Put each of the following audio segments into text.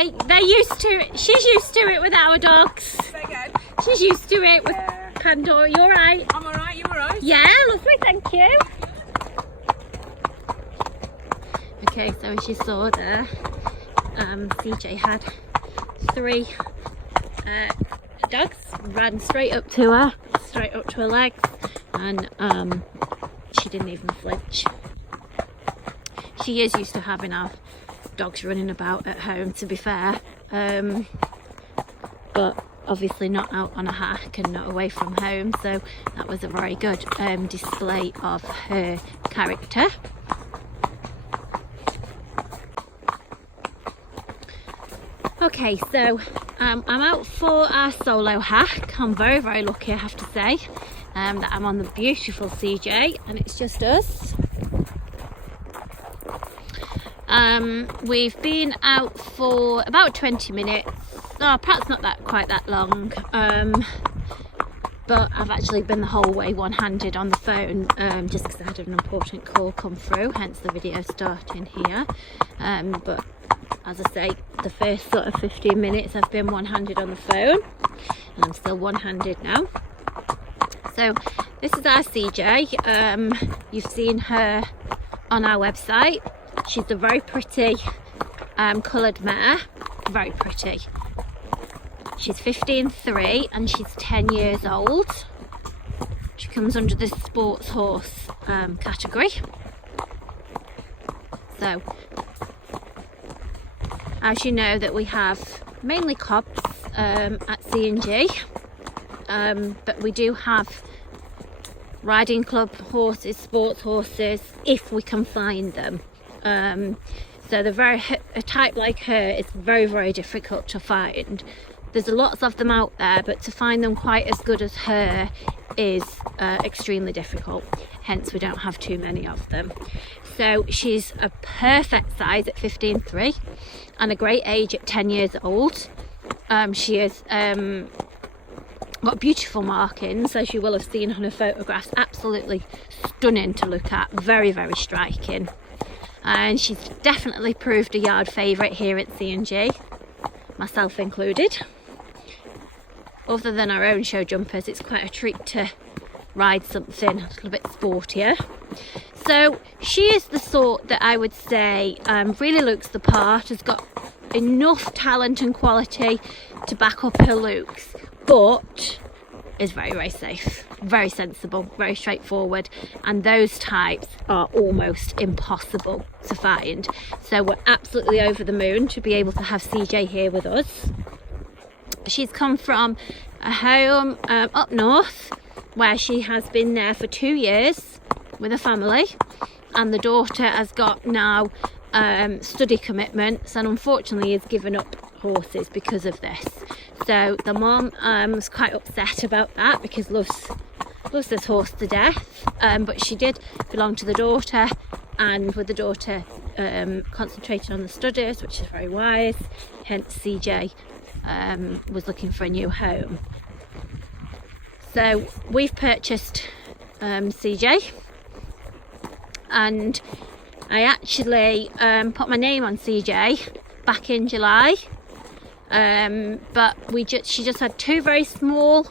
okay, they're used to it. She's used to it with our dogs. Again. She's used to it with Pandora. You alright? I'm alright, you alright? Yeah, lovely, thank you. Okay, so as you saw there, CJ had 3 dogs, ran straight up to her legs, and she didn't even flinch. She is used to having our dogs running about at home, to be fair, but obviously not out on a hack and not away from home, so that was a very good display of her character. Okay, so I'm out for our solo hack. I'm very, very lucky, I have to say, that I'm on the beautiful CJ and it's just us. We've been out for about 20 minutes, perhaps not quite that long, but I've actually been the whole way one-handed on the phone, just because I had an important call come through, hence the video starting here. But as I say, the first sort of 15 minutes I've been one-handed on the phone, and I'm still one-handed now. So this is our CJ. You've seen her on our website. She's a very pretty coloured mare, very pretty. She's 15.3 and she's 10 years old. She comes under the sports horse category. So, as you know, that we have mainly cobs at CnG, but we do have riding club horses, sports horses, if we can find them. So a type like her is very, very difficult to find. There's lots of them out there, but to find them quite as good as her is extremely difficult. Hence, we don't have too many of them. So she's a perfect size at 15.3 and a great age at 10 years old. She has got beautiful markings, as you will have seen on her photographs. Absolutely stunning to look at, very, very striking. And she's definitely proved a yard favourite here at CnG, myself included. Other than our own show jumpers, it's quite a treat to ride something a little bit sportier. So she is the sort that I would say really looks the part, has got enough talent and quality to back up her looks, but is very, very safe, very sensible, very straightforward, and those types are almost impossible to find. So we're absolutely over the moon to be able to have CJ here with us. She's come from a home up north where she has been there for 2 years with a family, and the daughter has got now study commitments and unfortunately has given up horses because of this. So the mom was quite upset about that because loves this horse to death, but she did belong to the daughter, and with the daughter concentrating on the studies, which is very wise, hence CJ was looking for a new home. So we've purchased CJ, and I actually put my name on CJ back in July, but she just had 2 very small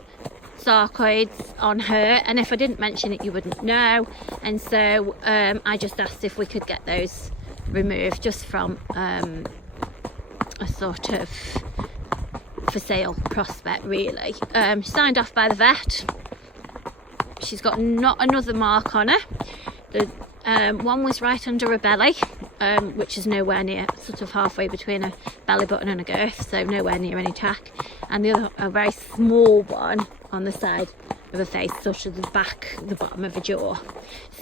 sarcoids on her, and if I didn't mention it you wouldn't know, and so I just asked if we could get those removed, just from a sort of for sale prospect, really. She signed off by the vet. She's got not another mark on her. The one was right under her belly, which is nowhere near, sort of halfway between a belly button and a girth, so nowhere near any tack, and the other, a very small one on the side of her face, sort of the bottom of her jaw.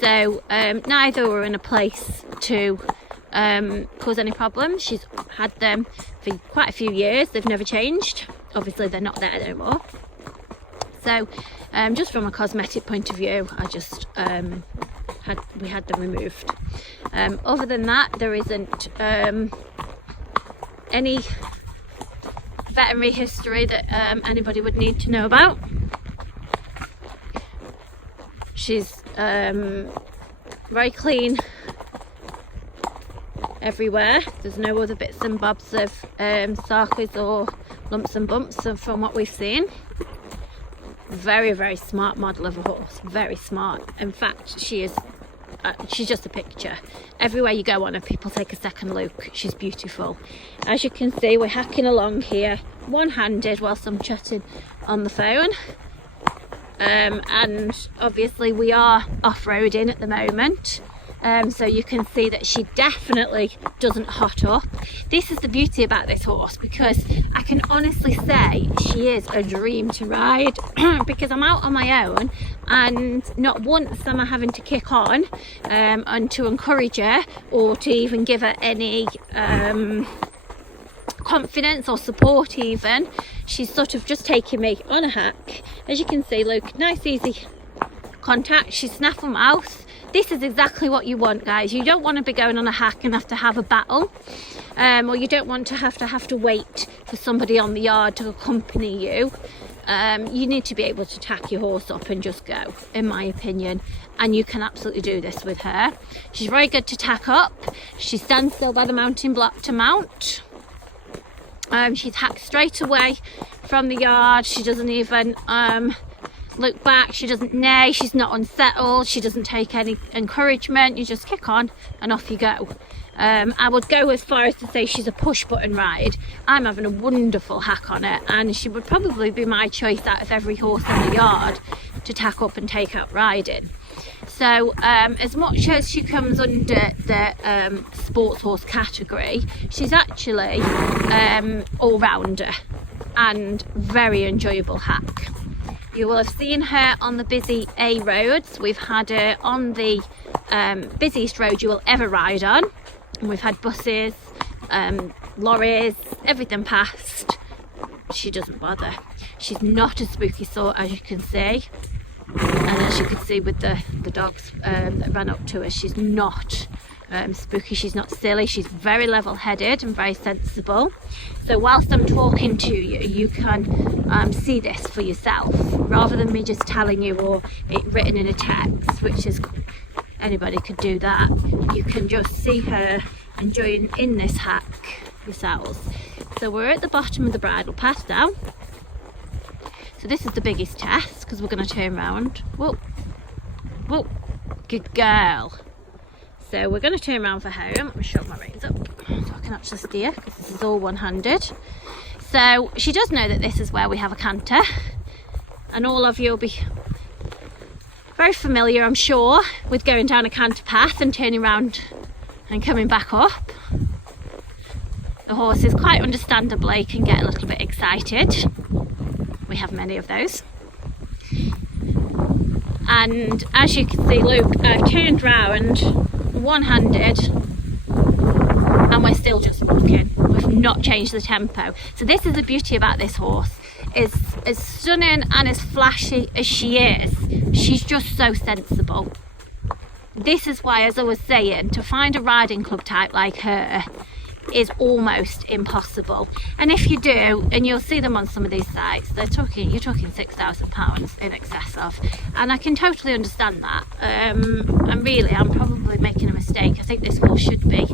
So neither were in a place to cause any problems. She's had them for quite a few years, they've never changed, obviously they're not there anymore. So just from a cosmetic point of view, I just we had them removed. Other than that, there isn't any veterinary history that anybody would need to know about. She's very clean everywhere. There's no other bits and bobs of sarcas or lumps and bumps from what we've seen. Very, very smart model of a horse, very smart. In fact, she's just a picture. Everywhere you go on her, people take a second look. She's beautiful. As you can see, we're hacking along here one-handed whilst I'm chatting on the phone. And obviously we are off-roading at the moment. So you can see that she definitely doesn't hot up. This is the beauty about this horse, because I can honestly say she is a dream to ride because I'm out on my own and not once am I having to kick on and to encourage her or to even give her any confidence or support even. She's sort of just taking me on a hack. As you can see, look, nice easy contact. She's snaffle mouth. This is exactly what you want, guys. You don't want to be going on a hack and have to have a battle, or you don't want to have to wait for somebody on the yard to accompany you. You need to be able to tack your horse up and just go, in my opinion, and you can absolutely do this with her. She's very good to tack up. She stands still by the mounting block to mount. She's hacked straight away from the yard. She doesn't even look back, she doesn't neigh, she's not unsettled, she doesn't take any encouragement. You just kick on and off you go. I would go as far as to say she's a push button ride. I'm having a wonderful hack on it, and she would probably be my choice out of every horse in the yard to tack up and take out riding. So as much as she comes under the sports horse category, she's actually all-rounder and very enjoyable hack. You will have seen her on the busy A roads. We've had her on the busiest road you will ever ride on. And we've had buses, lorries, everything past. She doesn't bother. She's not a spooky sort, as you can see. And as you can see with the dogs that ran up to her, she's not spooky, she's not silly, she's very level-headed and very sensible. So whilst I'm talking to you, you can see this for yourself, rather than me just telling you or it written in a text, which is, anybody could do that. You can just see her enjoying in this hack yourselves. So we're at the bottom of the bridle path now. So this is the biggest test, because we're going to turn around. Whoa, whoa, good girl. So we're going to turn around for home. Let me shut my reins up so I can actually steer, because this is all one-handed. So she does know that this is where we have a canter, and all of you will be very familiar, I'm sure, with going down a canter path and turning around and coming back up. The horses, quite understandably, can get a little bit excited. We have many of those. And as you can see, look, I've turned round one-handed and we're still just walking. We've not changed the tempo. So this is the beauty about this horse. Is as stunning and as flashy as she is, she's just so sensible. This is why, as I was saying, to find a riding club type like her is almost impossible. And if you do, and you'll see them on some of these sites, you're talking £6,000 in excess of, and I can totally understand that. And really, I'm probably making a mistake. I think this horse should be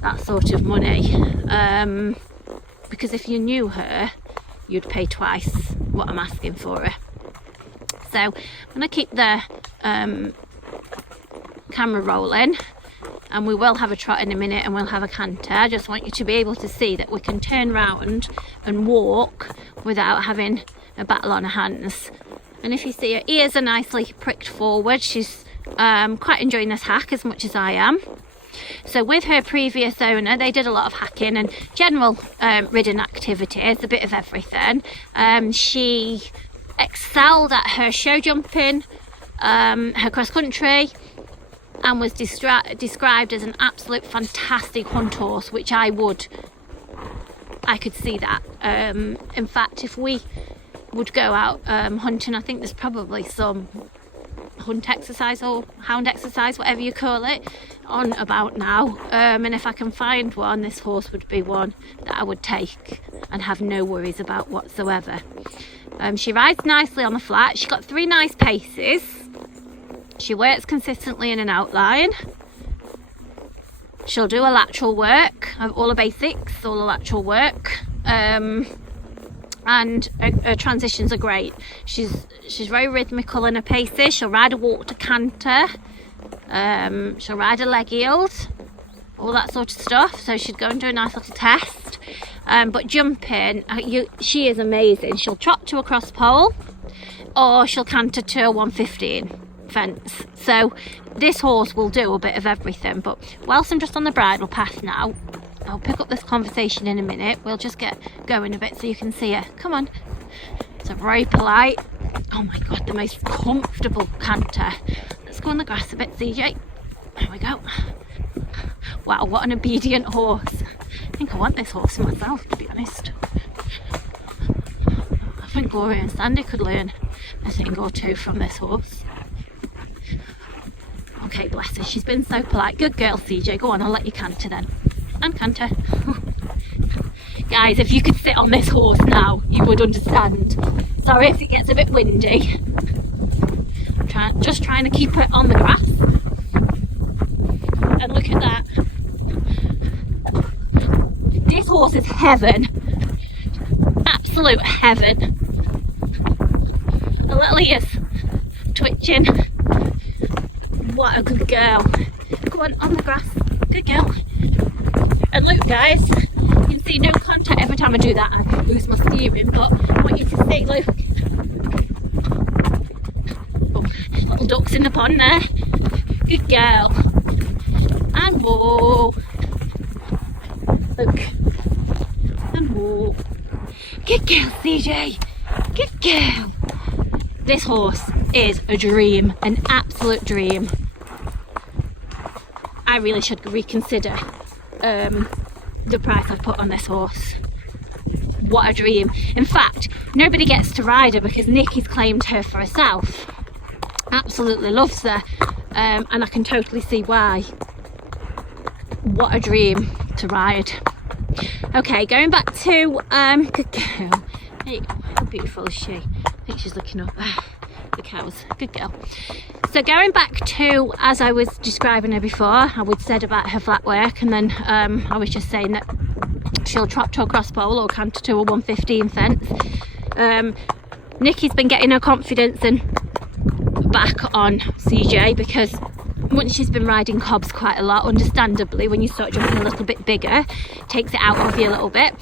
that sort of money, because if you knew her, you'd pay twice what I'm asking for her. So I'm going to keep the camera rolling, and we will have a trot in a minute and we'll have a canter. I just want you to be able to see that we can turn round and walk without having a battle on our hands. And if you see, her ears are nicely pricked forward. She's quite enjoying this hack as much as I am. So with her previous owner, they did a lot of hacking and general ridden activities, a bit of everything. She excelled at her show jumping, her cross country, and was described as an absolute fantastic hunt horse, which I could see that. In fact, if we would go out hunting, I think there's probably some hunt exercise or hound exercise, whatever you call it, on about now. And if I can find one, this horse would be one that I would take and have no worries about whatsoever. She rides nicely on the flat. She's got 3 nice paces. She works consistently in an outline. She'll do her lateral work, all her basics, all her lateral work, and her transitions are great. She's very rhythmical in her paces. She'll ride a walk to canter, she'll ride a leg yield, all that sort of stuff. So she'd go and do a nice little test. But jumping, she is amazing. She'll trot to a cross pole, or she'll canter to a 115 fence. So this horse will do a bit of everything. But whilst I'm just on the bridle path now, I'll pick up this conversation in a minute. We'll just get going a bit so you can see her. Come on. So very polite. Oh my god, the most comfortable canter. Let's go on the grass a bit, CJ. There we go. Wow, what an obedient horse. I think I want this horse for myself, to be honest. I think Gloria and Sandy could learn a thing or two from this horse. Okay, bless her. She's been so polite. Good girl, CJ. Go on, I'll let you canter then. And canter. Guys, if you could sit on this horse now, you would understand. Sorry if it gets a bit windy. I'm just trying to keep it on the grass. And look at that. This horse is heaven. Absolute heaven. Her little ears twitching. What a good girl. Go on the grass. Good girl. And look, guys, you can see no contact. Every time I do that, I lose my steering, but I want you to see, look. Oh, little ducks in the pond there. Good girl. And whoa. Look. And whoa. Good girl, CJ. Good girl. This horse is a dream, an absolute dream. I really should reconsider the price I've put on this horse. What a dream. In fact, nobody gets to ride her because Nikki's claimed her for herself. Absolutely loves her, and I can totally see why. What a dream to ride. Okay, going back to good girl. There you go. How beautiful is she? I think she's looking up. The cows. Good girl. So going back to, as I was describing her before, I would said about her flat work, and then I was just saying that she'll trot to a cross pole or canter to a 115 fence. Nikki's been getting her confidence and back on CJ, because once she's been riding cobs quite a lot, understandably, when you start jumping a little bit bigger, takes it out of you a little bit.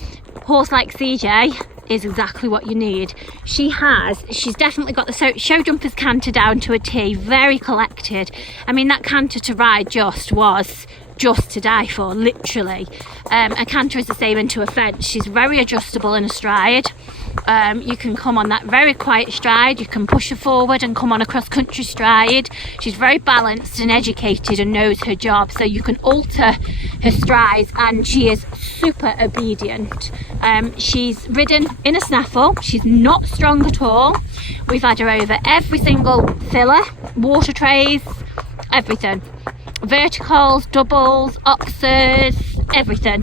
Horse like CJ is exactly what you need. She's definitely got the show jumpers canter down to a T, very collected. I mean, that canter to ride was just to die for, literally. A canter is the same into a fence. She's very adjustable in a stride. You can come on that very quiet stride, you can push her forward and come on a cross-country stride. She's very balanced and educated and knows her job, so you can alter her strides, and she is super obedient. She's ridden in a snaffle. She's not strong at all. We've had her over every single filler, water trays, everything. Verticals, doubles, oxers, everything.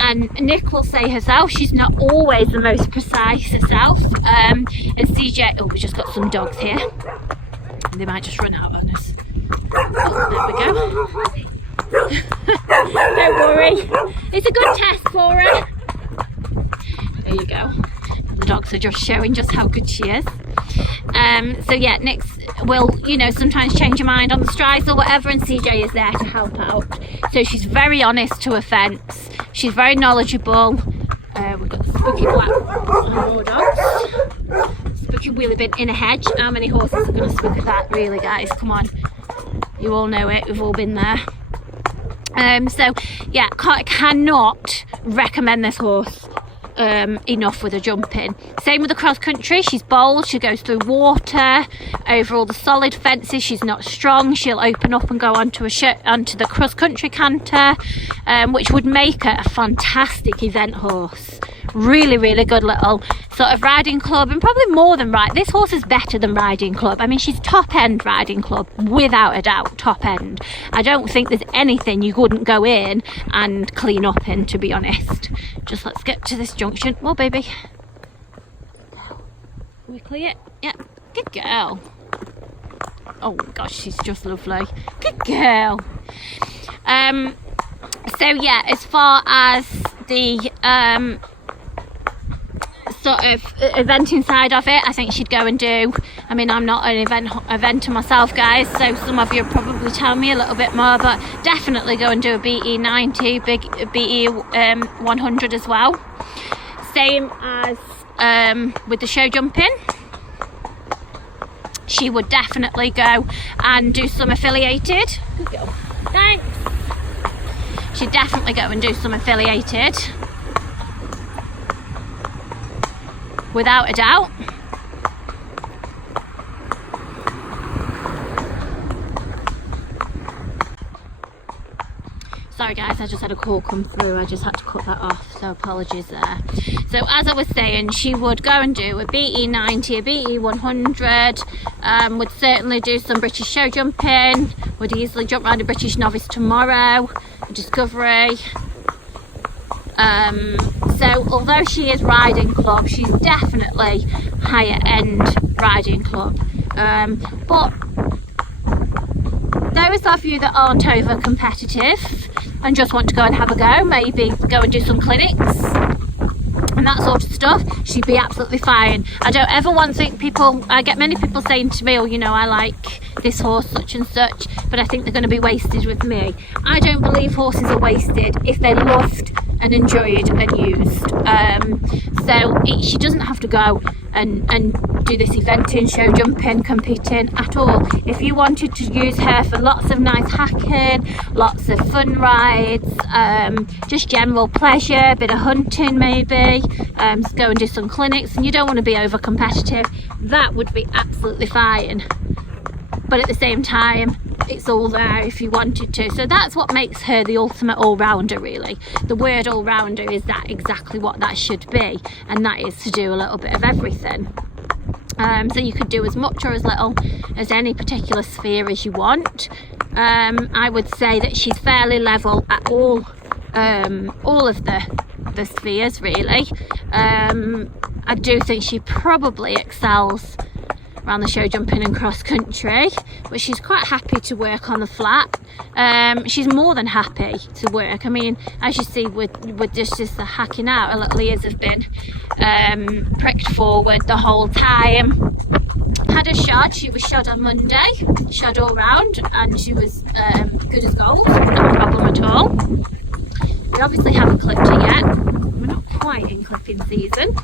And Nick will say herself, she's not always the most precise herself. And CJ, oh, we just got some dogs here. They might just run out on us. Oh, there we go. Don't worry. It's a good test for her. There you go. The dogs are just showing just how good she is. So yeah, Nick will, sometimes change her mind on the strides or whatever, and CJ is there to help out. So she's very honest to a fence. She's very knowledgeable. We've got Spooky Black raw dogs. Spooky Wheelie Bin in a hedge. How many horses are going to spook at that, really, guys? Come on. You all know it. We've all been there. So yeah, cannot recommend this horse enough with her jumping. Same with the cross country. She's bold, she goes through water, over all the solid fences. She's not strong. She'll open up and go onto the cross country canter, which would make her a fantastic event horse. Really, really good little sort of riding club, and probably more than this horse is better than riding club. I mean, she's top end riding club, without a doubt, top end. I don't think there's anything you wouldn't go in and clean up in, to be honest. Just let's get to this junction. Well, baby, can we clear it? Yeah, good girl. Oh gosh, she's just lovely. Good girl. So yeah, as far as the sort of eventing side of it, I think she'd go and do, I mean, I'm not an eventer myself, guys, so some of you probably tell me a little bit more, but definitely go and do a BE 90, big BE 100 as well. Same as with the show jumping, she would definitely go and do some affiliated. Good girl. Thanks. She'd definitely go and do some affiliated, without a doubt. Sorry guys, I just had a call come through, I just had to cut that off, so apologies there. So as I was saying, she would go and do a BE 90, a BE 100, would certainly do some British show jumping, would easily jump around a British novice tomorrow, a discovery. So although she is riding club, she's definitely higher end riding club. But those of you that aren't over competitive and just want to go and have a go, maybe go and do some clinics and that sort of stuff, she'd be absolutely fine. I don't ever want to think people, I get many people saying to me, oh, you know, I like this horse such and such, but I think they're going to be wasted with me. I don't believe horses are wasted if they're loved and enjoyed and used. She doesn't have to go and do this eventing, show jumping, competing at all. If you wanted to use her for lots of nice hacking, lots of fun rides, just general pleasure, a bit of hunting maybe, go and do some clinics, and you don't want to be over competitive, that would be absolutely fine. But at the same time, it's all there if you wanted to. So that's what makes her the ultimate all-rounder, really. The word all-rounder is that exactly what that should be, and that is to do a little bit of everything. So you could do as much or as little as any particular sphere as you want. I would say that she's fairly level at all of the spheres, really. I do think she probably excels around the show jumping and cross country, but she's quite happy to work on the flat. She's more than happy to work. I mean, as you see with just the hacking out, her little ears have been pricked forward the whole time. Had a shod, she was shod on Monday, shod all round, and she was good as gold, not a problem at all. We obviously haven't clipped her yet, we're not quite in clipping season.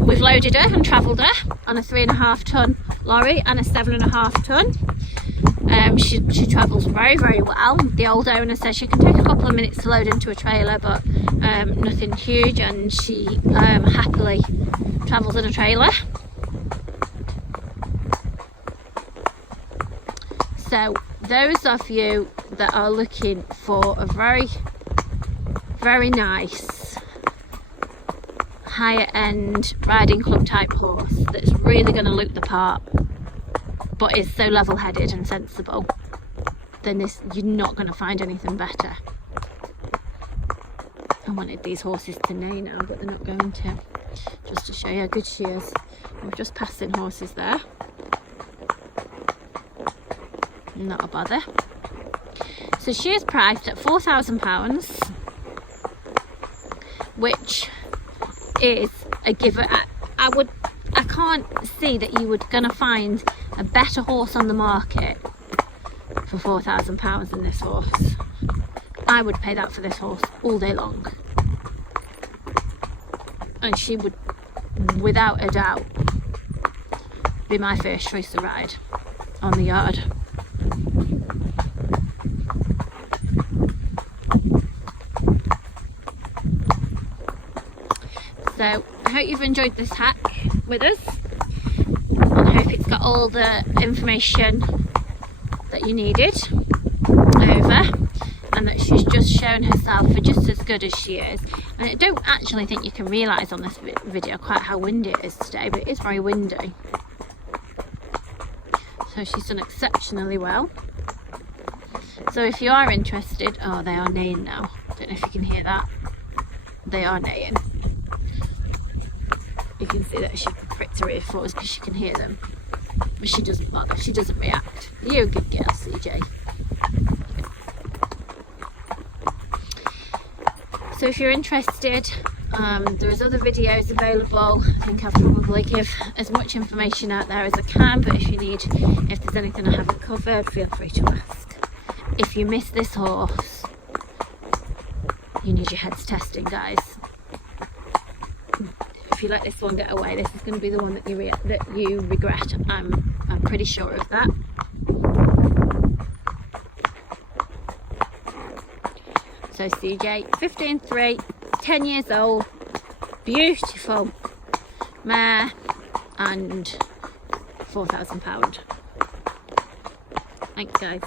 We've loaded her and travelled her on a 3.5 ton lorry and a 7.5 ton. She travels very, very well. The old owner says she can take a couple of minutes to load into a trailer, but nothing huge, and she happily travels in a trailer. So those of you that are looking for a very, very nice higher end riding club type horse that's really going to look the part but is so level headed and sensible, then you're not going to find anything better. I wanted these horses to neigh now, but they're not going to, just to show you how good she is. We're just passing horses there, not a bother. So she is priced at £4,000, which is a giver. I can't see that you would gonna find a better horse on the market for £4,000 than this horse. I would pay that for this horse all day long, and she would without a doubt be my first choice to ride on the yard. So I hope you've enjoyed this hack with us, and I hope it's got all the information that you needed over, and that she's just shown herself for just as good as she is. And I don't actually think you can realise on this video quite how windy it is today, but it is very windy. So she's done exceptionally well. So if you are interested, oh, they are neighing now. Don't know if you can hear that. They are neighing. You can see that she pricked her ear for us because she can hear them. But she doesn't bother, she doesn't react. You're a good girl, CJ. So if you're interested, there's other videos available. I think I'll probably give as much information out there as I can, but if there's anything I haven't covered, feel free to ask. If you miss this horse, you need your heads testing, guys. If you let this one get away, this is going to be the one that you regret. I'm pretty sure of that. So CJ, 15.3, 10 years old, beautiful mare, and £4,000. Thanks, guys.